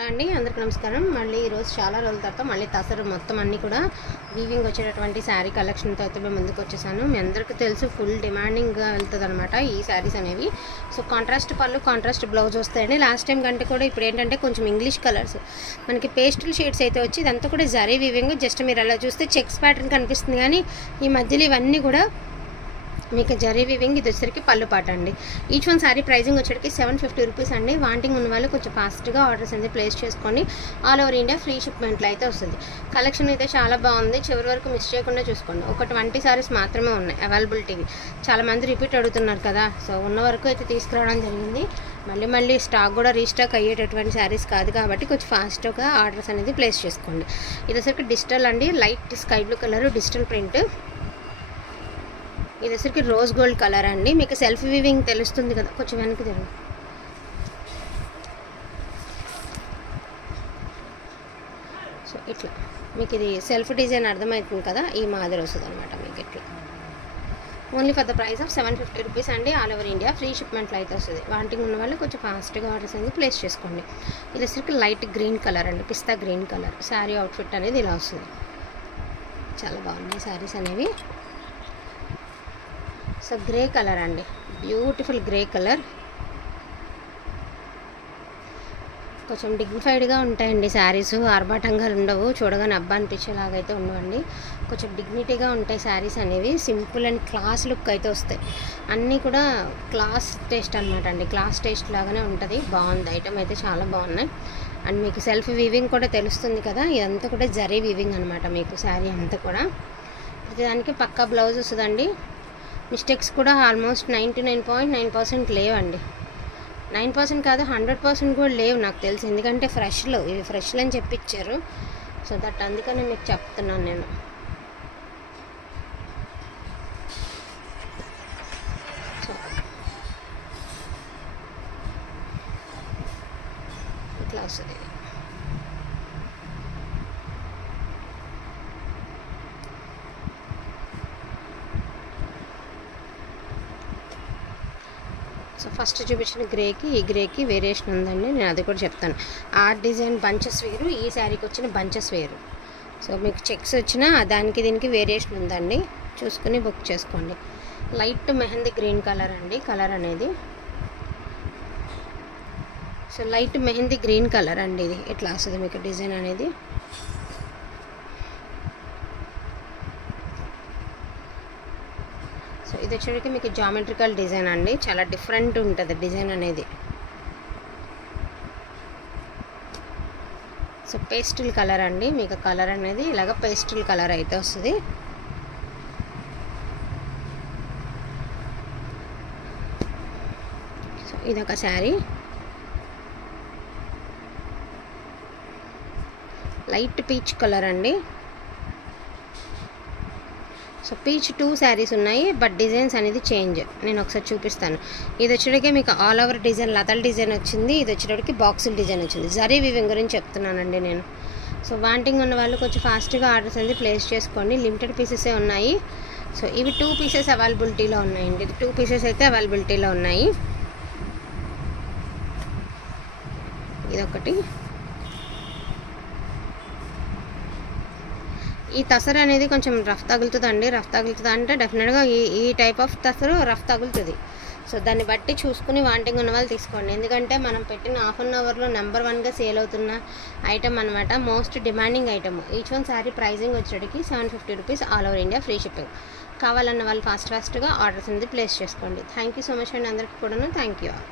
అండి అందరికీ నమస్కారం. మళ్ళీ ఈరోజు చాలా రోజుల తర్వాత మళ్ళీ తసరు మొత్తం అన్నీ కూడా వీవింగ్ వచ్చేటటువంటి శారీ కలెక్షన్తో అయితే మేము ముందుకు వచ్చేసాను. మీ అందరికీ తెలుసు ఫుల్ డిమాండింగ్గా వెళ్తుంది అనమాట ఈ శారీస్ అనేవి. సో కాంట్రాస్ట్ పళ్ళు, కాంట్రాస్ట్ బ్లౌజ్ వస్తాయండి. లాస్ట్ టైం కంటే కూడా ఇప్పుడు ఏంటంటే కొంచెం ఇంగ్లీష్ కలర్స్ మనకి పేస్టల్ షేడ్స్ అయితే వచ్చి ఇదంతా కూడా జరీ వీవింగ్. జస్ట్ మీరు అలా చూస్తే చెక్స్ ప్యాటర్న్ కనిపిస్తుంది, కానీ ఈ మధ్యలో ఇవన్నీ కూడా మీకు జరీ వీవింగ్. ఇది వచ్చేసరికి పళ్ళు పాట అండి. ఈచ్ వన్ శారీ ప్రైజింగ్ వచ్చేటికి 750 రూపీస్ అండి. వాంటింగ్ ఉన్న వాళ్ళు కొంచెం ఫాస్ట్గా ఆర్డర్స్ అనేది ప్లేస్ చేసుకోండి. ఆల్ ఓవర్ ఇండియా ఫ్రీ షిప్మెంట్లో అయితే వస్తుంది. కలెక్షన్ అయితే చాలా బాగుంది, చివరి వరకు మిస్ చేయకుండా చూసుకోండి. ఒక 20 శారీస్ మాత్రమే ఉన్నాయి అవైలబిలిటీవి. చాలామంది రిపీట్ అడుగుతున్నారు కదా, సో ఉన్న వరకు అయితే తీసుకురావడం జరిగింది. మళ్ళీ స్టాక్ కూడా రీస్టాక్ అయ్యేటటువంటి శారీస్ కాదు కాబట్టి కొంచెం ఫాస్ట్గా ఆర్డర్స్ అనేది ప్లేస్ చేసుకోండి. ఇది వచ్చరికి డిజిటల్ అండి, light sky blue colour digital print. ఇది వచ్చరికి రోజ్ గోల్డ్ కలర్ అండి. మీకు సెల్ఫ్ వీవింగ్ తెలుస్తుంది కదా, కొంచెం వెనక్కి జరగండి. సో ఇట్లా మీకు ఇది సెల్ఫ్ డిజైన్ అర్థమవుతుంది కదా, ఈ మాదిరి వస్తుంది అనమాట మీకు ఇట్లా. Only for the price of 750 rupees అండి. ఆల్ ఓవర్ ఇండియా ఫ్రీ షిప్మెంట్లో అయితే వస్తుంది. వాంటింగ్ ఉన్న వాళ్ళు కొంచెం ఫాస్ట్గా ఆర్డర్స్ అనేది ప్లేస్ చేసుకోండి. ఇది వచ్చరికి లైట్ గ్రీన్ కలర్ అండి, పిస్తా గ్రీన్ కలర్. శారీ అవుట్ఫిట్ అనేది ఇలా వస్తుంది. చాలా బాగున్నాయి శారీస్ అనేవి. సో గ్రే కలర్ అండి, బ్యూటిఫుల్ గ్రే కలర్. కొంచెం డిగ్నిఫైడ్గా ఉంటాయండి శారీస్, ఆర్భాటంగా ఉండవు, చూడగానే అబ్బా అనిపించేలాగైతే ఉండవండి. కొంచెం డిగ్నిటీగా ఉంటాయి శారీస్ అనేవి. సింపుల్ అండ్ క్లాస్ లుక్ అయితే వస్తాయి. అన్నీ కూడా క్లాస్ టేస్ట్ అనమాట అండి, క్లాస్ టేస్ట్ లాగానే ఉంటుంది. బాగుంది, ఐటమ్ అయితే చాలా బాగున్నాయి. అండ్ మీకు సెల్ఫ్ వీవింగ్ కూడా తెలుస్తుంది కదా, ఇదంతా కూడా జరీ వీవింగ్ అనమాట. మీకు శారీ అంతా కూడా ప్రతిదానికి పక్కా బ్లౌజ్ వస్తుందండి. మిస్టేక్స్ కూడా ఆల్మోస్ట్ 99.9% లేవండి. 9% కాదు, 100% కూడా లేవు నాకు తెలిసి. ఎందుకంటే ఫ్రెష్లో, ఇవి ఫ్రెష్లు అని చెప్పిచ్చారు. సో దట్ అందుకనే మీకు చెప్తున్నాను నేను. సో ఇట్లా వస్తుంది. సో ఫస్ట్ చూపించిన గ్రేకి ఈ గ్రేకి వేరియేషన్ ఉందండి, నేను అది కూడా చెప్తాను. ఆ డిజైన్ బంచెస్ వేరు, ఈ శారీకి వచ్చిన బంచెస్ వేరు. సో మీకు చెక్స్ వచ్చినా దానికి దీనికి వేరియేషన్ ఉందండి, చూసుకుని బుక్ చేసుకోండి. లైట్ మెహందీ గ్రీన్ కలర్ అండి, కలర్ అనేది. So light mehndi green colour అండి. ఇది ఇట్లా వస్తుంది మీకు డిజైన్ అనేది. సో ఇది వచ్చేటికి మీకు జామెట్రికల్ డిజైన్ అండి, చాలా డిఫరెంట్ ఉంటుంది డిజైన్ అనేది. సో పేస్టిల్ కలర్ అండి, మీకు కలర్ అనేది ఇలాగ పేస్టిల్ కలర్ అయితే వస్తుంది. సో ఇదొక శారీ, లైట్ పీచ్ కలర్ అండి. సో పీచ్ 2 శారీస్ ఉన్నాయి, బట్ డిజైన్స్ అనేది చేంజ్. నేను ఒకసారి చూపిస్తాను. ఇది వచ్చేటికి మీకు ఆల్ ఓవర్ డిజైన్ లతల్ డిజైన్ వచ్చింది. ఇది వచ్చేటికి బాక్సుల్ డిజైన్ వచ్చింది. జరీ వీవింగ్ గురించి చెప్తున్నానండి నేను. సో వాంటింగ్ ఉన్న వాళ్ళు కొంచెం ఫాస్ట్గా ఆర్డర్స్ అనేది ప్లేస్ చేసుకోండి. లిమిటెడ్ పీసెసే ఉన్నాయి. సో ఇవి 2 పీసెస్ అవైలబిలిటీలో ఉన్నాయండి. ఇది 2 పీసెస్ అయితే అవైలబిలిటీలో ఉన్నాయి. ఇదొకటి. ఈ తసరు అనేది కొంచెం రఫ్ తగులుతుందండి. రఫ్ తగులుతుంది అంటే డెఫినెట్గా ఈ టైప్ ఆఫ్ తసరు రఫ్ తగులుతుంది. సో దాన్ని బట్టి చూసుకుని వాంటింగ్ ఉన్న వాళ్ళు తీసుకోండి. ఎందుకంటే మనం పెట్టిన హాఫ్ అన్ అవర్లో నెంబర్ 1గా సేల్ అవుతున్న ఐటమ్ అనమాట, most demanding item. Each one sari pricing వచ్చేటికి 750 rupees. All over India free shipping. కావాలన్న వాళ్ళు ఫాస్ట్గా ఆర్డర్స్ అనేది ప్లేస్ చేసుకోండి. థ్యాంక్ యూ సో మచ్ అండి అందరికీ కూడాను. Thank you all.